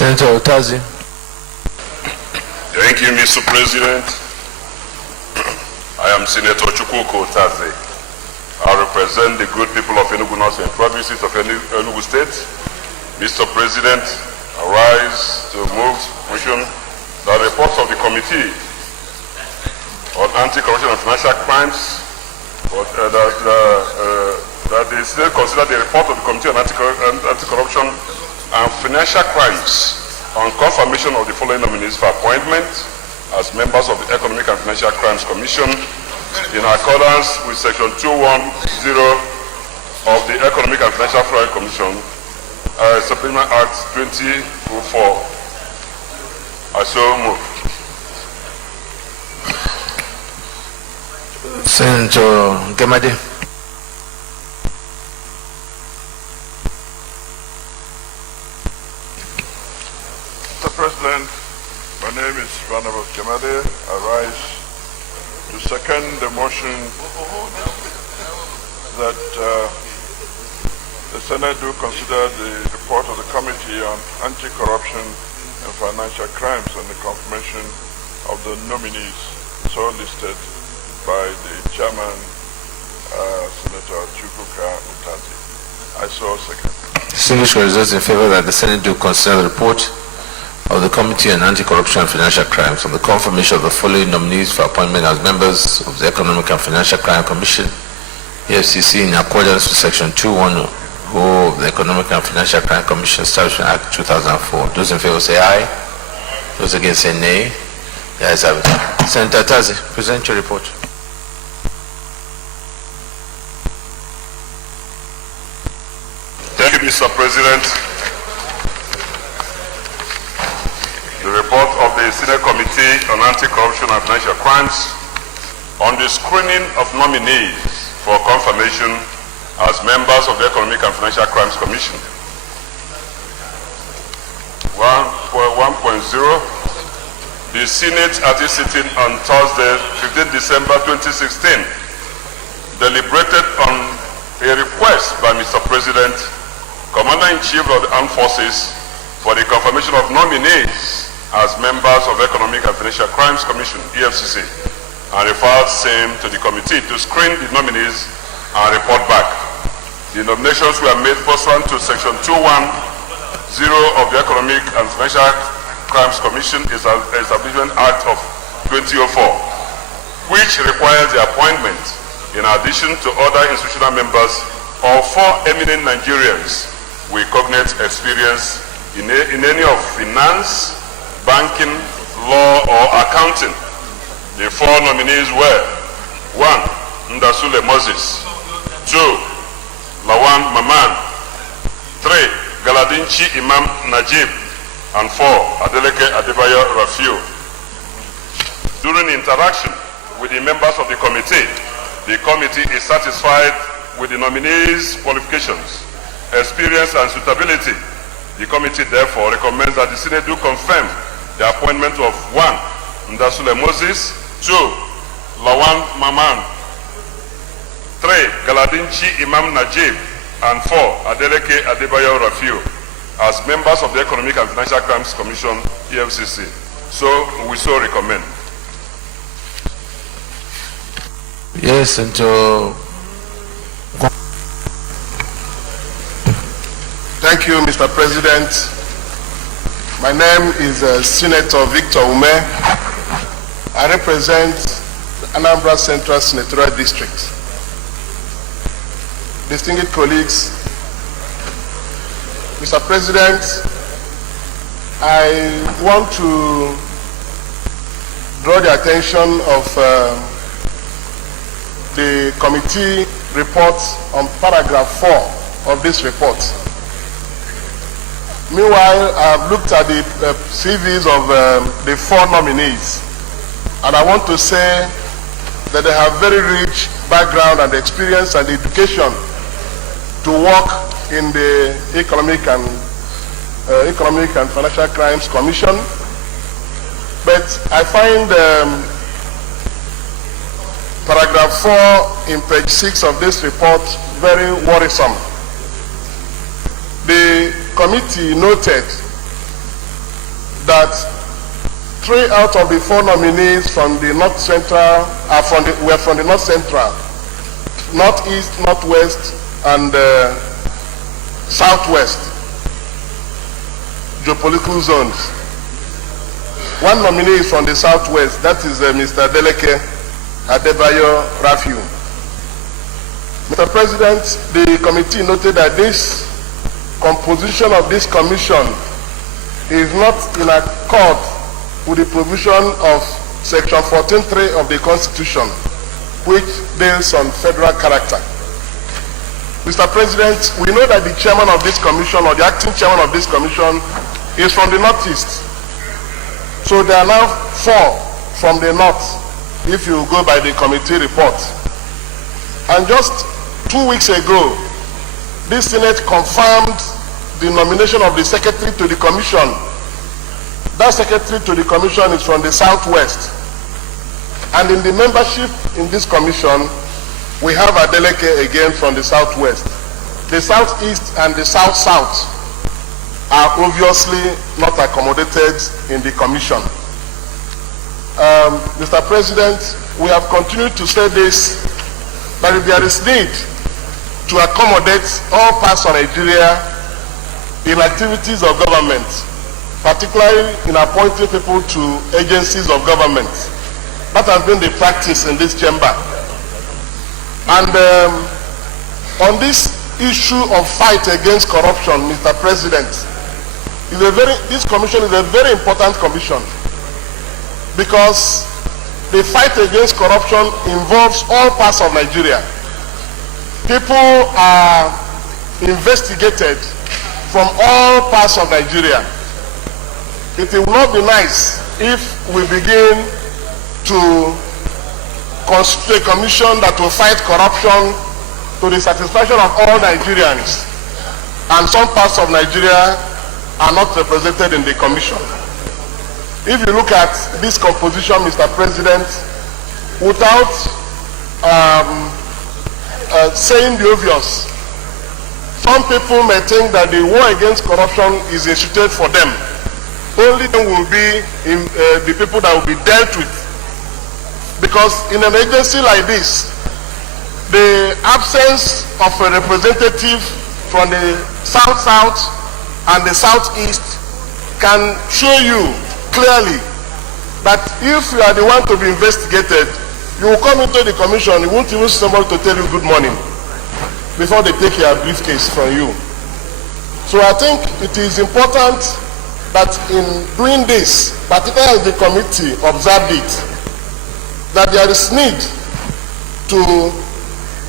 Senator Otazi. Thank you, Mr. President. I am Senator Chukwuka Otazi. I represent the good people of Enugu North and provinces of Enugu State. Mr. President, I rise to move motion that reports of the Committee on Anti-Corruption and Financial Crimes that they still consider the report of the Committee on Anti-Corruption and Financial Crimes on confirmation of the following nominees for appointment as members of the Economic and Financial Crimes Commission in accordance with Section 210 of the Economic and Financial Crimes Commission, Supplemental Act 2004. I so move. Senator Gemade. Mr. President, my name is Barnabas Gemade. I rise to second the motion that the Senate do consider the report of the Committee on Anti-Corruption and Financial Crimes and the confirmation of the nominees so listed by the Chairman, Senator Chukwuka Otazi. I so second. Distinguished results in favor that the Senate do consider the report of the Committee on Anti-Corruption and Financial Crimes on the confirmation of the following nominees for appointment as members of the Economic and Financial Crime Commission, EFCC, in accordance with Section 210 of the Economic and Financial Crime Commission Establishment Act 2004. Those in favor say aye. Those against say nay. The ayes have it. Senator Otazi, present your report. Thank you, Mr. President. The report of the Senate Committee on Anti-Corruption and Financial Crimes on the screening of nominees for confirmation as members of the Economic and Financial Crimes Commission. 1.0. The Senate at its sitting on Thursday, 15 December 2016, deliberated on a request by Mr. President, Commander-in-Chief of the Armed Forces, for the confirmation of nominees as members of Economic and Financial Crimes Commission, EFCC, and referred same to the committee to screen the nominees and report back. The nominations were made pursuant to Section 210 of the Economic and Financial Crimes Commission Establishment Act of 2004, which requires the appointment, in addition to other institutional members, of 4 eminent Nigerians with cognate experience in any of finance, banking, law, or accounting. The 4 nominees were 1. Ndasule Moses, 2. Lawan Maman, 3. Galadinchi Imam Najib, and 4. Adeleke Adebayo Rafiu. During interaction with the members of the committee is satisfied with the nominees' qualifications, experience, and suitability. The committee therefore recommends that the Senate do confirm the appointment of 1. Ndasule Moses, 2. Lawan Maman, 3. Galadinchi Imam Najib, and 4. Adeleke Adebayo Rafiu as members of the Economic and Financial Crimes Commission, EFCC. So we so recommend. Yes, Senator. Thank you, Mr. President. My name is Senator Victor Ume. I represent the Anambra Central Senatorial District. Distinguished colleagues, Mr. President, I want to draw the attention of the committee report on paragraph 4 of this report. Meanwhile, I have looked at the CVs of the 4 nominees, and I want to say that they have very rich background and experience and education to work in the Economic and Financial Crimes Commission. But I find paragraph 4 in page 6 of this report very worrisome. The committee noted that 3 out of the 4 nominees from the North Central were from the North Central, Northeast, Northwest, and Southwest geopolitical zones. 1 nominee is from the Southwest, that is Mr. Deleke Adebayo Rafiu. Mr. President, the committee noted that this composition of this commission is not in accord with the provision of Section 14(3) of the Constitution, which deals on federal character. Mr. President, we know that the chairman of this commission, or the acting chairman of this commission, is from the Northeast. So there are now 4 from the North, if you go by the committee report. And just 2 weeks ago, this Senate confirmed the nomination of the secretary to the commission. That secretary to the commission is from the Southwest. And in the membership in this commission, we have Adeleke again from the Southwest. The Southeast and the South-South are obviously not accommodated in the commission. Mr. President, we have continued to say this, that if there is need to accommodate all parts of Nigeria in activities of government, particularly in appointing people to agencies of government. That has been the practice in this chamber. And on this issue of fight against corruption, Mr. President, this commission is a very important commission, because the fight against corruption involves all parts of Nigeria. People are investigated from all parts of Nigeria. It will not be nice if we begin to constitute a commission that will fight corruption to the satisfaction of all Nigerians, and some parts of Nigeria are not represented in the commission. If you look at this composition, Mr. President, without saying the obvious, some people may think that the war against corruption is instituted for them. Only them will be the people that will be dealt with. Because in an agency like this, the absence of a representative from the South-South and the Southeast can show you clearly that if you are the one to be investigated, you will come into the commission, you won't even see somebody to tell you good morning before they take your briefcase from you. So I think it is important that in doing this, particularly the committee observed it, that there is need to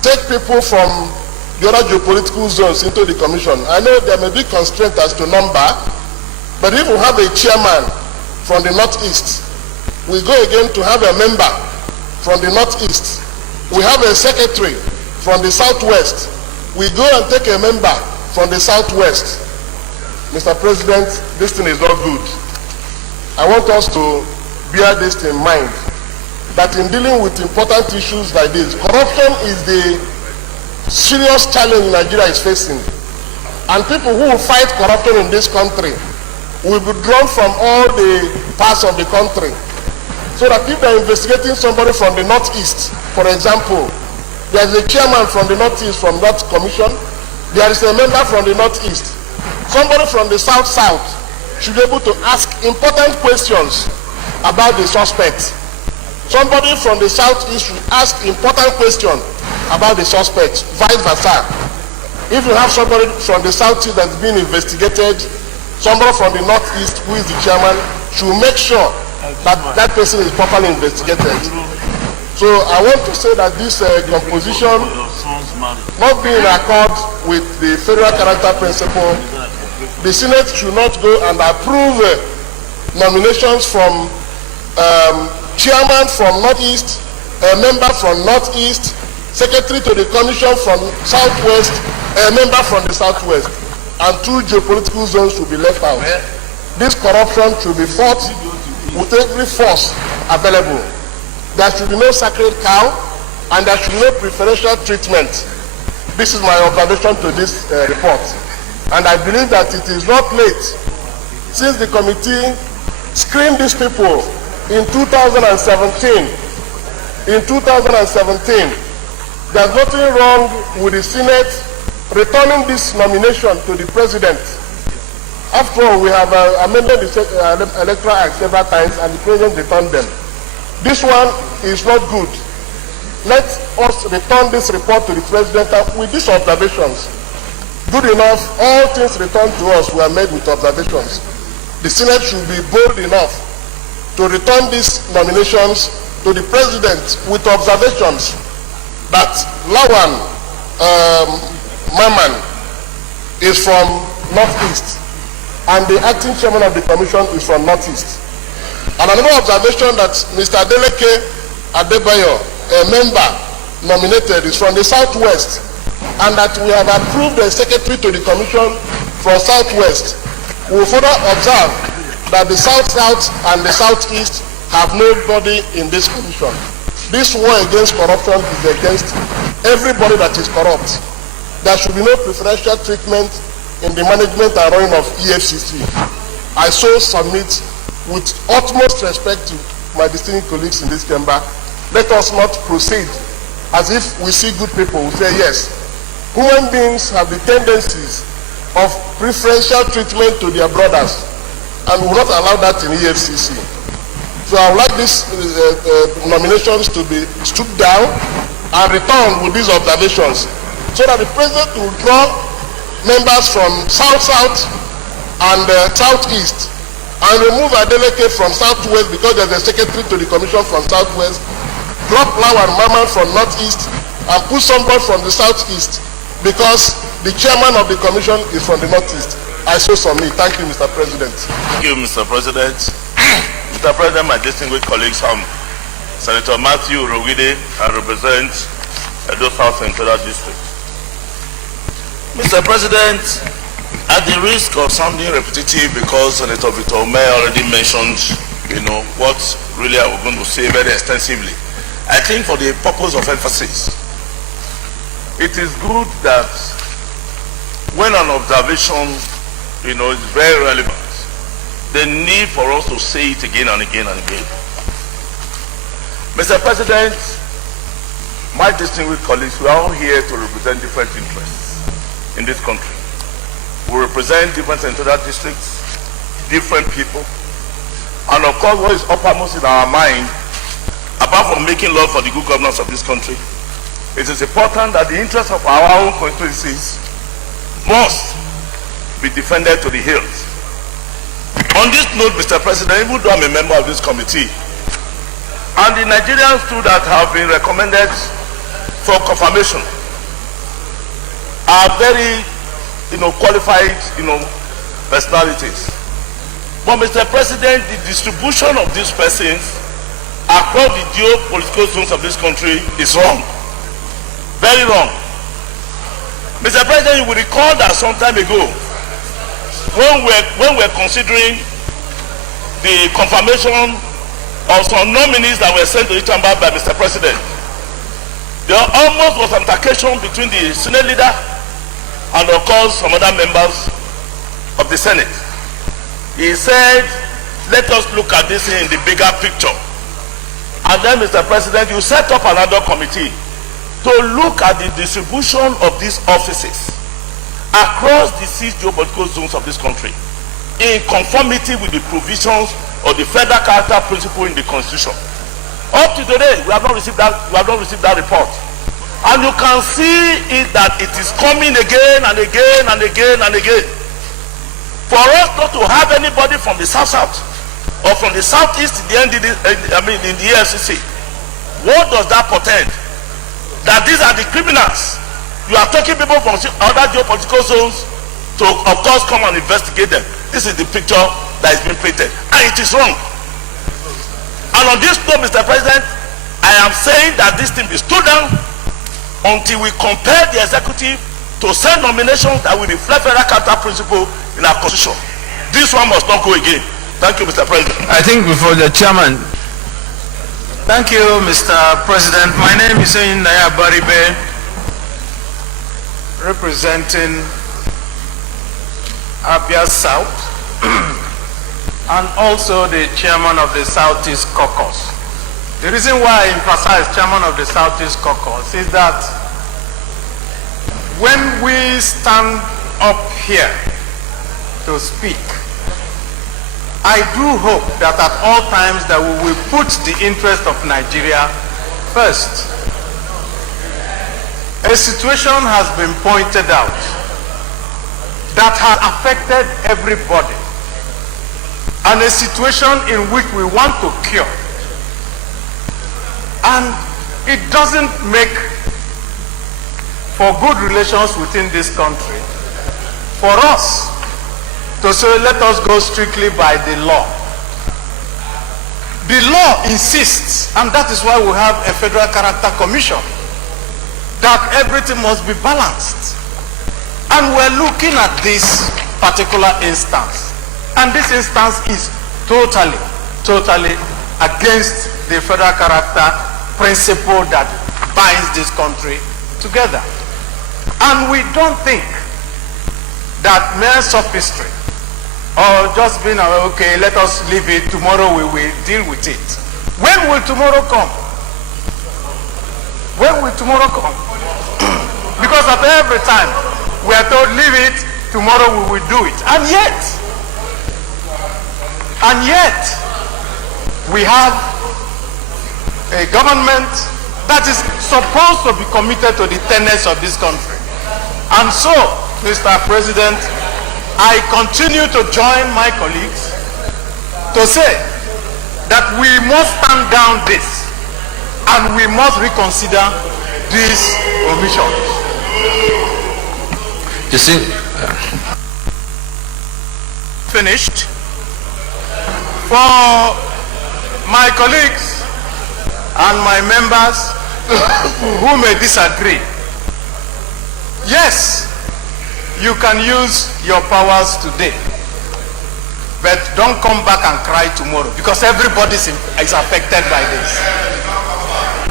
take people from the other geopolitical zones into the commission. I know there may be constraint as to number, but if we have a chairman from the Northeast, we go again to have a member from the Northeast. We have a secretary from the Southwest. We go and take a member from the Southwest. Mr. President, this thing is not good. I want us to bear this in mind, that in dealing with important issues like this, corruption is the serious challenge Nigeria is facing. And people who will fight corruption in this country will be drawn from all the parts of the country. So that if they're investigating somebody from the Northeast, for example, there is a chairman from the Northeast from that commission, there is a member from the Northeast. Somebody from the South-South should be able to ask important questions about the suspect. Somebody from the Southeast should ask important questions about the suspect, vice versa. If you have somebody from the Southeast that's being investigated, somebody from the Northeast who is the chairman should make sure that that person is properly investigated. So I want to say that this composition, not being in accord with the federal character principle, the Senate should not go and approve nominations from chairman from Northeast, a member from Northeast, secretary to the commission from Southwest, a member from the Southwest, and 2 geopolitical zones should be left out. This corruption should be fought with every force available. There should be no sacred cow, and there should be no preferential treatment. This is my observation to this report. And I believe that it is not late, since the committee screened these people in 2017. In 2017, there's nothing wrong with the Senate returning this nomination to the President. After all, we have amended the Electoral Act several times and the President returned them. This one is not good. Let us return this report to the President with these observations. Good enough, all things returned to us were made with observations. The Senate should be bold enough to return these nominations to the President with observations that Lawan Maman is from Northeast and the acting chairman of the commission is from Northeast. And another observation that Mr. Adeleke Adebayo, a member nominated, is from the Southwest, and that we have approved a secretary to the commission from Southwest. We will further observe that the South-South and the Southeast have nobody in this commission. This war against corruption is against everybody that is corrupt. There should be no preferential treatment in the management and running of EFCC. I so submit with utmost respect to my distinguished colleagues in this chamber. Let us not proceed as if we see good people who say yes. Human beings have the tendencies of preferential treatment to their brothers, and we will not allow that in EFCC. So I would like these nominations to be stripped down and returned with these observations, so that the President will draw members from South-South and Southeast and remove Adeleke from Southwest because there's a secretary to the commission from Southwest, drop Lawan Maman from Northeast and put somebody from the Southeast because the chairman of the commission is from the Northeast. I so submit. Thank you, Mr. President. Thank you, Mr. President. Mr. President, my distinguished colleagues, Senator Matthew Rogide, I represent Edo South Central District. Mr. President, at the risk of sounding repetitive, because Senator Victor Umeh already mentioned, what really I was going to say very extensively, I think for the purpose of emphasis, it is good that when an observation, is very relevant, the need for us to say it again and again and again. Mr. President, my distinguished colleagues, we are all here to represent different interests in this country. We represent different senatorial districts, different people, and of course what is uppermost in our mind, apart from making law for the good governance of this country, it is important that the interests of our own constituencies must be defended to the hilt. On this note, Mr. President, even though I'm a member of this committee, and the Nigerians too that have been recommended for confirmation are very, qualified, personalities. But Mr. President, the distribution of these persons across the geopolitical zones of this country is wrong. Very wrong. Mr. President, you will recall that some time ago, when we're considering the confirmation of some nominees that were sent to the chamber by Mr. President, there almost was an altercation between the Senate leader and of course some other members of the Senate. He said, let us look at this in the bigger picture. And then, Mr. President, you set up another committee to look at the distribution of these offices across the 6 geopolitical zones of this country in conformity with the provisions of the federal character principle in the Constitution. Up to today, we have not received that report. And you can see that it is coming again and again and again and again. For us not to have anybody from the South-South or from the Southeast in the EFCC, what does that portend? That these are the criminals. You are taking people from other geopolitical zones to, of course, come and investigate them. This is the picture that is being painted, and it is wrong. And on this note, Mr. President, I am saying that this thing is stood down until we compel the executive to send nominations that will reflect federal character principle in our constitution. This one must not go again. Thank you, Mr. President. I think before the chairman. Thank you, Mr. President. My name is Naya Baribe, representing Abia South. and also the chairman of the Southeast Caucus. The reason why I emphasize chairman of the Southeast Caucus is that when we stand up here to speak, I do hope that at all times that we will put the interest of Nigeria first. A situation has been pointed out that has affected everybody, and a situation in which we want to cure. And it doesn't make for good relations within this country for us to say, let us go strictly by the law. The law insists, and that is why we have a Federal Character Commission, that everything must be balanced. And we're looking at this particular instance. And this instance is totally against the Federal Character principle that binds this country together. And we don't think that mere sophistry or just being okay, let us leave it, tomorrow we will deal with it. When will tomorrow come? When will tomorrow come? Because at every time we are told leave it, tomorrow we will do it. And yet we have a government that is supposed to be committed to the tenets of this country. And so, Mr. President, I continue to join my colleagues to say that we must stand down this and we must reconsider these omissions. You see, Finished. For my colleagues and my members who may disagree, yes, you can use your powers today, but don't come back and cry tomorrow, because everybody is affected by this.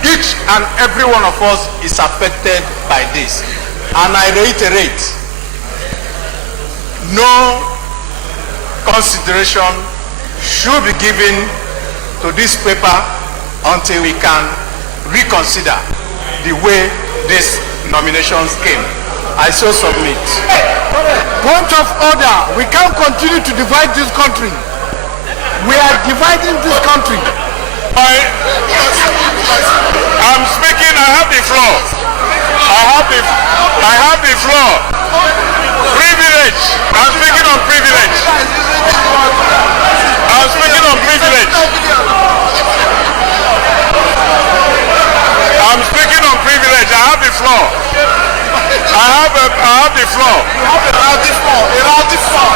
Each and every one of us is affected by this. And I reiterate, no consideration should be given to this paper until we can reconsider the way these nominations came. I so submit. Point of order. We can't continue to divide this country. We are dividing this country. I'm speaking, I have the floor. I have the floor. Privilege. I'm speaking on privilege. I'm speaking on privilege. I'm speaking on privilege. I have the floor. I have the floor. You have a rowdy floor. A rowdy floor.